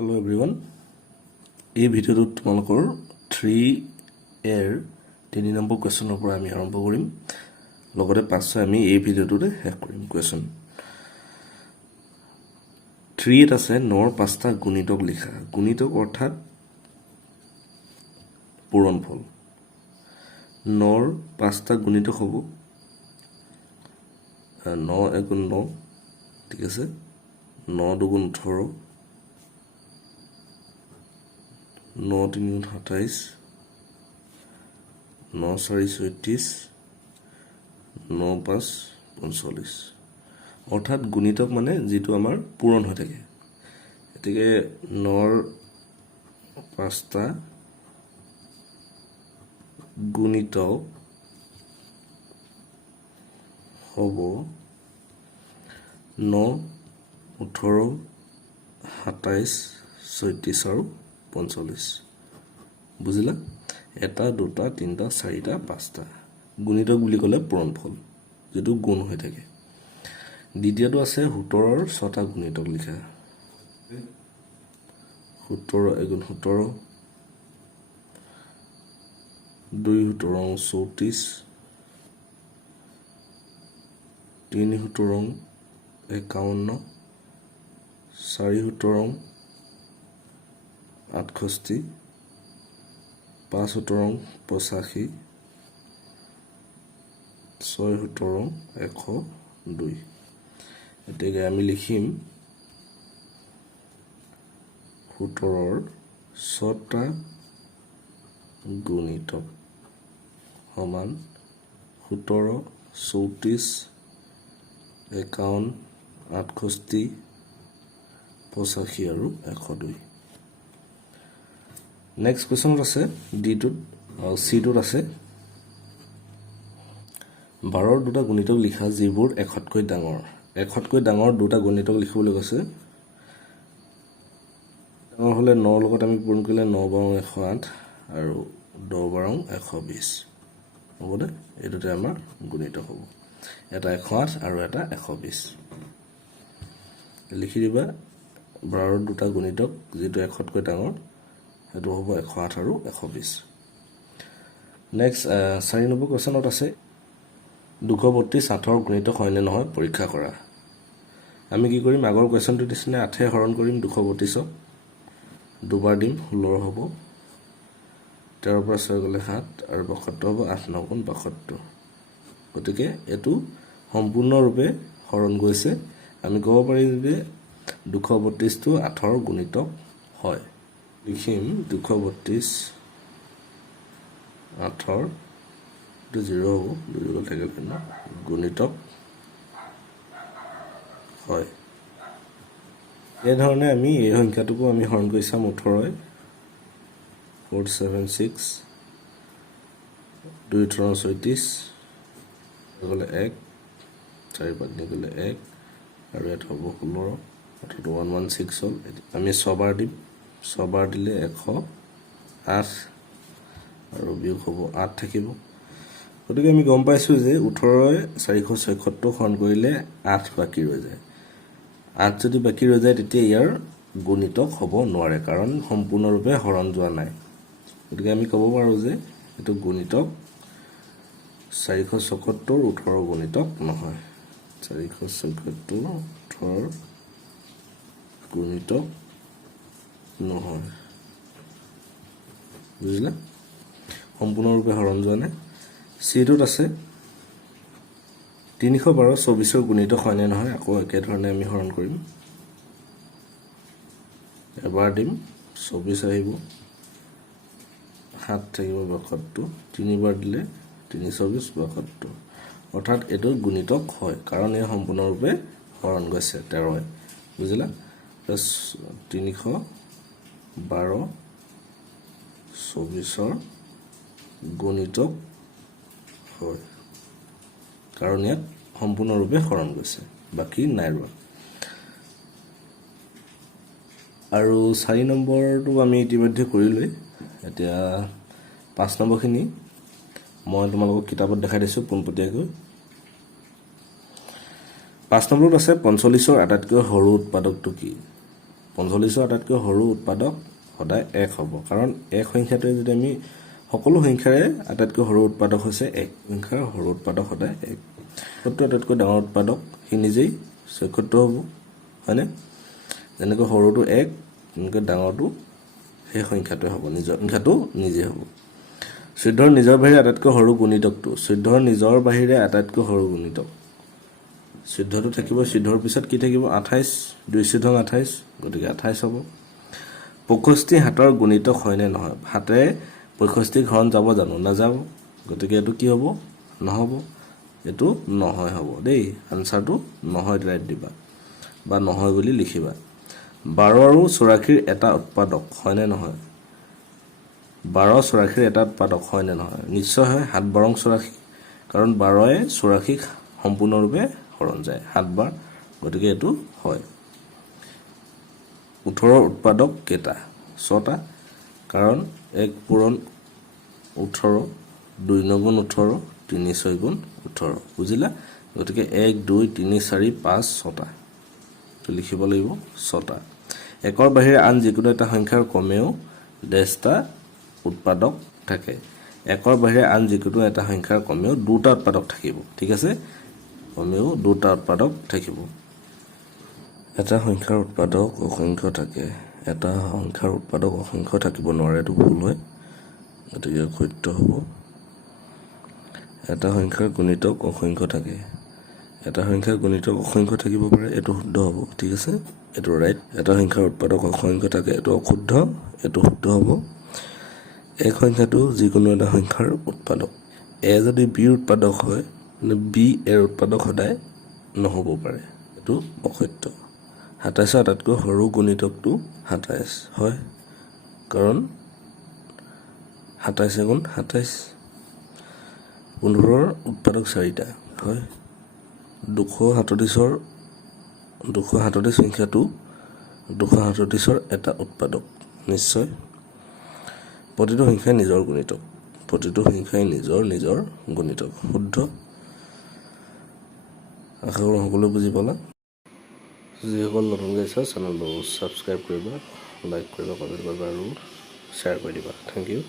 Hello everyone. এই ভিডিওটোত তোমালোকৰ 3 তিনি নম্বৰ কোৱেশ্চনৰ পৰা আমি আৰম্ভ কৰিম লগতে 5 আমি এই ভিডিওটোতে শেষ কৰিম কোৱেশ্চন 3 আছে নৰ পাঁচটা গুণিতক লিখা গুণিতক অৰ্থাৎ পূৰণফল নৰ পাঁচটা গুণিতক হ'ব 9 × 9 ঠিক আছে 9 × 2 = 18 9 × 3 = 27 9 × 4 = 36 9 × 5 = 45 অৰ্থাৎ গুণিতক মানে যেটো আমাৰ পূৰণ হৈ থাকে এতিকে নৰ পাঁচটা গুণিতক হ'ব 9 18 27 34 আৰু 45 বুজিলা এটা দুটা তিনটা চাৰিটা পাঁচটা গুণিতক বুলি ক'লে পূৰণফল যেটো গুণ হৈ থাকে দ্বিতীয়টো আছে 17 ৰ 6টা গুণিতক লিখা 17 × 17 2 × 17 = 34 3 × 17 = 51 4 × 17 = 68 5 × 17 = 85 6 × 17 = 102 এতেকে আমি লিখিম 17 ৰ 6টা গুণিতক সমান 17 34 51 68 85 আৰু 102 নেক্সট কোৱেশ্চন আছে ডি2 আৰু সি2 আছে 12 ৰ দুটা গুণিতক লিখা যিবোৰ একতকৈ ডাঙৰ দুটা গুণিতক লিখিবলৈ কৈছে ডাঙৰ হলে 9 লগত আমি পূৰণ কৰিলে 9 × 108 আৰু 10 × 120 হ'বনে এটোতে আমাৰ গুণিতক হ'ব এটা 108 আৰু এটা 120 লিখি দিবা 12 ৰ দুটা গুণিতক যেটো একতকৈ ডাঙৰ এটো হ'ব 108 আৰু 120 নেক্সট 4 নম্বৰ কোৱেশ্চনত আছে 232 8 ৰ গুণিতক হয় নে নহয় পৰীক্ষা কৰা আমি কি কৰিম আগৰ কোৱেশ্চনটো দিছনে 8 এ হৰণ কৰিম 232 ক দুবাৰ দিম 16 হ'ব 13 পৰা 6 গলে 7 আৰু 72 হ'ব 8 9 × 72 গতিকে এটো সম্পূৰ্ণৰূপে হৰণ গৈছে আমি ক'ব পাৰিম যে 232 টো 8 ৰ গুণিতক হয় লিখিম 232 8 ৰ 0 হ'ব 2 গল থাকিল না গুণিতক হয় এই ধৰণে আমি এই সংখ্যাটোকো আমি হৰণ কৰি চাম 18 476 2 × 36 গলে 1 4 5 গলে 1 আৰু এটা হ'ব 16 অৰ্থাৎ 116 হ'ল আমি 6 বাৰ দিম 6 বাৰ দিলে 108 আৰু বিয়োগ হ'ব 8 থাকিব গতিকে আমি গম পাইছো যে 18 ৰে 476 হৰণ কৰিলে 8 বাকি ৰৈ যায় 8 যদি বাকি ৰৈ যায় তেতিয়া ইয়াৰ গুণিতক হ'ব নোৱাৰে কাৰণ সম্পূৰ্ণৰূপে হৰণ যোৱা নাই গতিকে আমি ক'ব পাৰো যে এটো গুণিতক 476 18 গুণিতক নহয় 476 18 গুণিতক নহয় বুজিলা সম্পূৰ্ণৰূপে হৰণ যোৱা নাই সিটোত আছে 312 24 ৰ গুণিতক হয় নে নহয় আকৌ একে ধৰণে আমি হৰণ কৰিম এবাৰ দিম 24 আহিব 7 থাকিব 72 তিনিবাৰ দিলে 324 72 অৰ্থাৎ এটো গুণিতক হয় কাৰণ এই সম্পূৰ্ণৰূপে হৰণ গৈছে 13 বুজিলা 312 24 ৰ গুণিতক হয় কাৰণ ইয়াত সম্পূৰ্ণৰূপে হৰণ গৈছে বাকি নাই ৰোৱা আৰু 4 নম্বৰটো আমি ইতিমধ্যে কৰিলৈ এতিয়া 5 নম্বৰখিনি মই তোমালোকক কিতাপত দেখাই দিছো পোনপটীয়াকৈ 5 নম্বৰত আছে 45 ৰ আটাইতকৈ সৰু উৎপাদকটো কি 45ৰ আটাইতকৈ সৰু উৎপাদক সদায় 1 হ'ব কাৰণ 1 সংখ্যাটোৱে যদি আমি সকলো সংখ্যাৰে আটাইতকৈ সৰু উৎপাদক হৈছে 1 সংখ্যাৰ সৰু উৎপাদক সদায় 1 কত আটাইতকৈ ডাঙৰ উৎপাদক হি নিজেই 76 হ'ব হয়নে যেনেকৈ সৰুটো 1 এনেকৈ ডাঙৰটো সেই সংখ্যাটোৱে হ'ব নিজৰ সংখ্যাটো নিজে হ'ব 14ৰ নিজৰ বাহিৰে আটাইতকৈ সৰু গুণিতকটো 14ৰ নিজৰ বাহিৰে আটাইতকৈ সৰু গুণিতক 14টো থাকিব 14ৰ পিছত কি থাকিব 28 2 14 28 গতিকে 28 হ'ব 65 হাতৰ গুণিতক হয়নে নহয় হাতে 65 ঘন যাব জানো নাযাব গতিকে এটো কি হ'ব নহব এটো নহয় হ'ব দেই আনসাৰটো নহয় ৰাইট দিবা বা নহয় বুলি লিখিবা 12 আৰু 84ৰ এটা উৎপাদক হয়নে নহয় 12 84ৰ এটা উৎপাদক হয়নে নহয় নিশ্চয় হয় 7 বৰং 84 কাৰণ 12 এ 84 সম্পূৰ্ণৰূপে হৰণ যায় 7 বাৰ গতিকে এটো হয় 18ৰ উৎপাদক কেটা 6টা কাৰণ 1 পূৰণ 18 2 9 18 3 6 18 বুজিলা গতিকে 1 2 3 4 5 6টা তো লিখিব লাগিব 6টা একৰ বাহিৰে আন যিকোনো এটা সংখ্যাৰ কমেও ডেছটা উৎপাদক থাকে একৰ বাহিৰে আন যিকোনো এটা সংখ্যাৰ কমেও দুটা উৎপাদক থাকিব ঠিক আছে কমেও দুটা উৎপাদক থাকিব এটা সংখ্যাৰ উৎপাদক অসংখ্য থাকে এটা সংখ্যাৰ উৎপাদক অসংখ্য থাকিব নোৱাৰে এটো ভুল হয় গতিকে সত্য হ'ব এটা সংখ্যাৰ গুণিতক অসংখ্য থাকে এটা সংখ্যাৰ গুণিতক অসংখ্য থাকিব পাৰে এটো শুদ্ধ হ'ব ঠিক আছে এটো ৰাইট এটা সংখ্যাৰ উৎপাদক অসংখ্য থাকে এটো অশুদ্ধ এটো শুদ্ধ হ'ব এক সংখ্যাটো যিকোনো এটা সংখ্যাৰ উৎপাদক এ যদি বি উৎপাদক হয় বি এৰ উৎপাদক সদায় নহব পাৰে এটো অসত্য 27 আটাইতকৈ সৰু গুণিতকটো 27 হয় কাৰণ 27 গুণ 27 15ৰ উৎপাদক 4টা হয় 237 সংখ্যাটো 237ৰ এটা উৎপাদক নিশ্চয় প্ৰতিটো সংখ্যাই নিজৰ গুণিতক প্ৰতিটো সংখ্যাই নিজৰ নিজৰ গুণিতক শুদ্ধ আশা কৰোঁ সকলো বুজি পালা যিসকল নতুন গাইছা চেনেলটো সাবস্ক্ৰাইব কৰিবা লাইক কৰিবা কমেন্ট কৰিবা আৰু শ্বেয়াৰ কৰি দিবা থ্যাংক ইউ